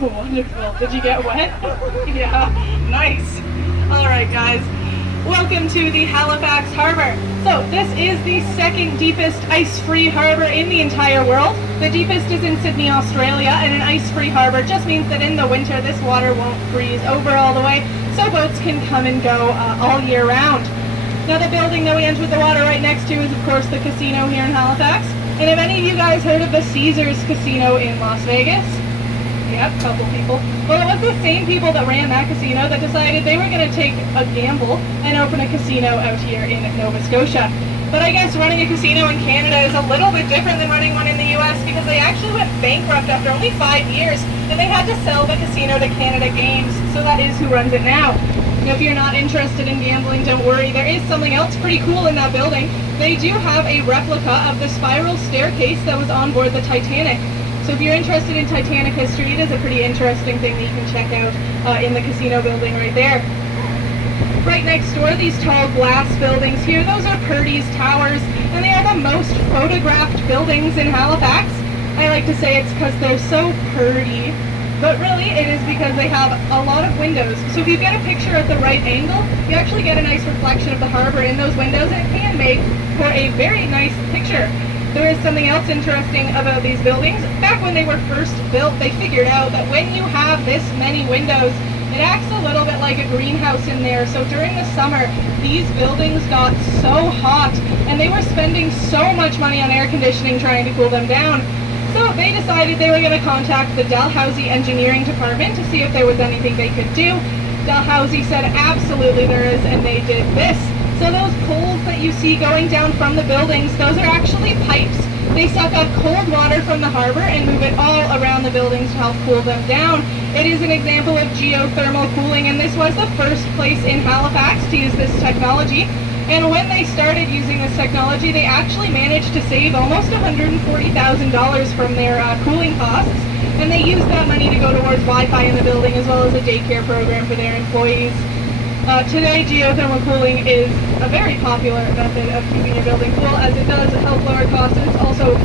Wonderful. Did you get wet? Yeah, nice. All right, guys. Welcome to the Halifax Harbour. So this is the second deepest ice-free harbour in the entire world. The deepest is in Sydney, Australia, and an ice-free harbour just means that in the winter this water won't freeze over all the way, so boats can come and go all year round. Now the building that we entered the water right next to is of course the casino here in Halifax. And have any of you guys heard of the Caesars Casino in Las Vegas? Yep, a couple people. Well, it was the same people that ran that casino that decided they were going to take a gamble and open a casino out here in Nova Scotia. But I guess running a casino in Canada is a little bit different than running one in the US because they actually went bankrupt after only 5 years and they had to sell the casino to Canada Games, so that is who runs it now. Now, if you're not interested in gambling, don't worry, there is something else pretty cool in that building. They do have a replica of the spiral staircase that was on board the Titanic. So if you're interested in Titanic history, it is a pretty interesting thing that you can check out in the casino building right there. Right next door, these tall glass buildings here, those are Purdy's Towers, and they are the most photographed buildings in Halifax. I like to say it's because they're so purdy, but really it is because they have a lot of windows. So if you get a picture at the right angle, you actually get a nice reflection of the harbour in those windows, and it can make for a very nice picture. There is something else interesting about these buildings. Back when they were first built, they figured out that when you have this many windows, it acts a little bit like a greenhouse in there. So during the summer, these buildings got so hot, and they were spending so much money on air conditioning trying to cool them down. So they decided they were going to contact the Dalhousie Engineering Department to see if there was anything they could do. Dalhousie said absolutely there is, and they did this. So those poles that you see going down from the buildings, those are actually pipes. They suck up cold water from the harbour and move it all around the buildings to help cool them down. It is an example of geothermal cooling, and this was the first place in Halifax to use this technology. And when they started using this technology, they actually managed to save almost $140,000 from their cooling costs. And they used that money to go towards Wi-Fi in the building as well as a daycare program for their employees. Today, geothermal cooling is a very popular method of keeping your building cool, as it does help lower costs, and it's also